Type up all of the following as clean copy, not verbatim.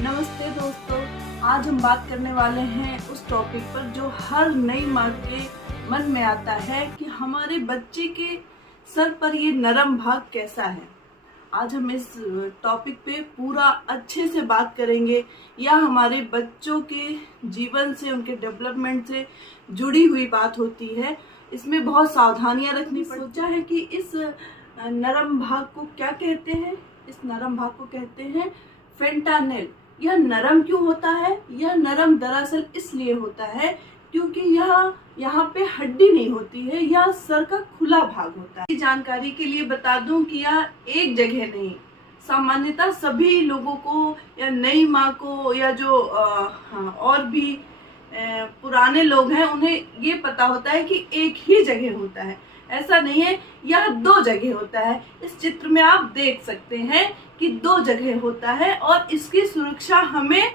नमस्ते दोस्तों, आज हम बात करने वाले हैं उस टॉपिक पर जो हर नई माँ के मन में आता है कि हमारे बच्चे के सर पर ये नरम भाग कैसा है। आज हम इस टॉपिक पे पूरा अच्छे से बात करेंगे। या हमारे बच्चों के जीवन से, उनके डेवलपमेंट से जुड़ी हुई बात होती है। इसमें बहुत सावधानियां रखनी पड़ती। सोचा है कि इस नरम भाग को क्या कहते हैं। इस नरम भाग को कहते हैं फेंटानेल। यह नरम क्यों होता है? यह नरम दरअसल इसलिए होता है क्योंकि यह यहाँ पे हड्डी नहीं होती है, यह सर का खुला भाग होता है। जानकारी के लिए बता दूं कि यह एक जगह नहीं, सामान्यतः सभी लोगों को या नई माँ को या जो और भी पुराने लोग हैं उन्हें ये पता होता है कि एक ही जगह होता है। ऐसा नहीं है, यह दो जगह होता है। इस चित्र में आप देख सकते हैं कि दो जगह होता है और इसकी सुरक्षा हमें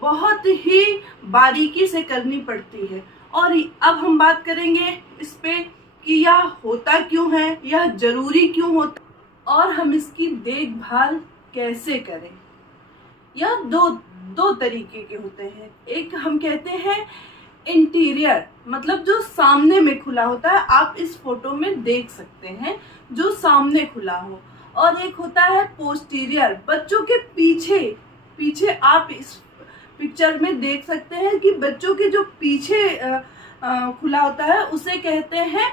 बहुत ही बारीकी से करनी पड़ती है। और अब हम बात करेंगे इस पे कि यह होता क्यों है, यह जरूरी क्यों होता और हम इसकी देखभाल कैसे करें। यह दो तरीके के होते हैं। एक हम कहते हैं इंटीरियर, मतलब जो सामने में खुला होता है, आप इस फोटो में देख सकते हैं जो सामने खुला हो। और एक होता है पोस्टीरियर, बच्चों के पीछे आप इस पिक्चर में देख सकते हैं कि बच्चों के जो पीछे खुला होता है उसे कहते हैं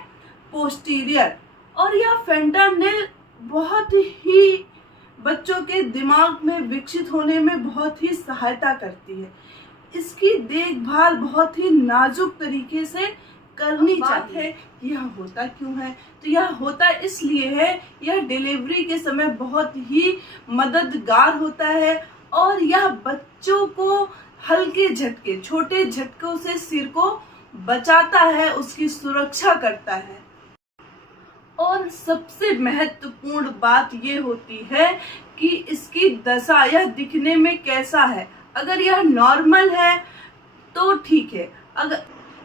पोस्टीरियर। और यह फेंटानेल बहुत ही बच्चों के दिमाग में विकसित होने में बहुत ही सहायता करती है। इसकी देखभाल बहुत ही नाजुक तरीके से करनी चाहिए। यह होता क्यों है? तो यह होता इसलिए है, यह डिलीवरी के समय बहुत ही मददगार होता है और यह बच्चों को हल्के झटके, छोटे झटकों से सिर को बचाता है, उसकी सुरक्षा करता है। और सबसे महत्वपूर्ण बात ये होती है कि इसकी दशा, यह दिखने में कैसा है। अगर यह नॉर्मल है तो ठीक है, अगर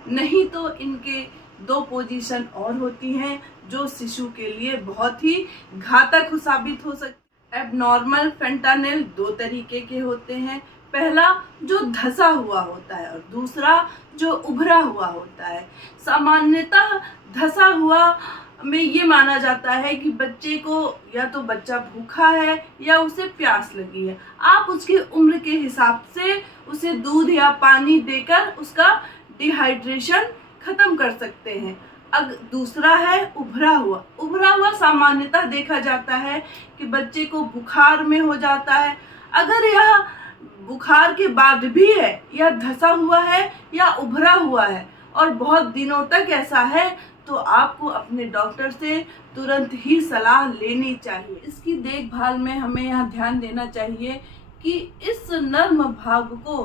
नहीं तो इनके दो पोजीशन और होती हैं जो शिशु के लिए बहुत ही घातक साबित हो सकती है। एबनॉर्मल फेंटानेल दो तरीके के होते हैं। पहला जो धसा हुआ होता है और दूसरा जो उभरा हुआ होता है। सामान्यतः धसा हुआ में ये माना जाता है कि बच्चे को या तो बच्चा भूखा है या उसे प्यास लगी है। आप उसकी उम्र के हिसाब से उसे दूध या पानी देकर उसका डिहाइड्रेशन खत्म कर सकते हैं। दूसरा है उभरा हुआ सामान्यतः देखा जाता है कि बच्चे को बुखार में हो जाता है। अगर यह बुखार के बाद भी है, यह धसा हुआ है या उभरा हुआ है और बहुत दिनों तक ऐसा है, तो आपको अपने डॉक्टर से तुरंत ही सलाह लेनी चाहिए। इसकी देखभाल में हमें यहाँ ध्यान देना चाहिए कि इस नर्म भाग को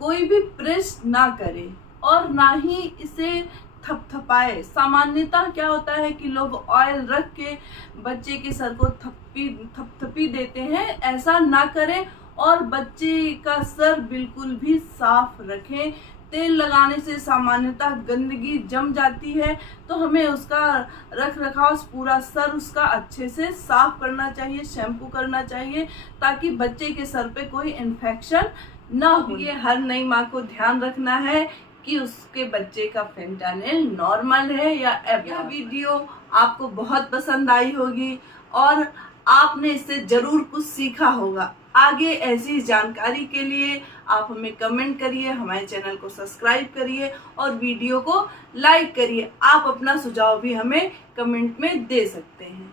कोई भी प्रेस ना करे और ना ही इसे थपथपाए। सामान्यतः क्या होता है कि लोग ऑयल रख के बच्चे के सर को थपथपी देते हैं, ऐसा ना करें और बच्चे का सर बिल्कुल भी साफ रखें। तेल लगाने से सामान्यतः गंदगी जम जाती है, तो हमें उसका रख रखाव, पूरा सर उसका अच्छे से साफ करना चाहिए, शैम्पू करना चाहिए ताकि बच्चे के सर पे कोई इन्फेक्शन ना हो। ये हर नई माँ को ध्यान रखना है कि उसके बच्चे का फेंटानेल नॉर्मल है या एबनॉर्मल। यह वीडियो आपको बहुत पसंद आई होगी और आपने इससे जरूर कुछ सीखा होगा। आगे ऐसी जानकारी के लिए आप हमें कमेंट करिए, हमारे चैनल को सब्सक्राइब करिए और वीडियो को लाइक करिए। आप अपना सुझाव भी हमें कमेंट में दे सकते हैं।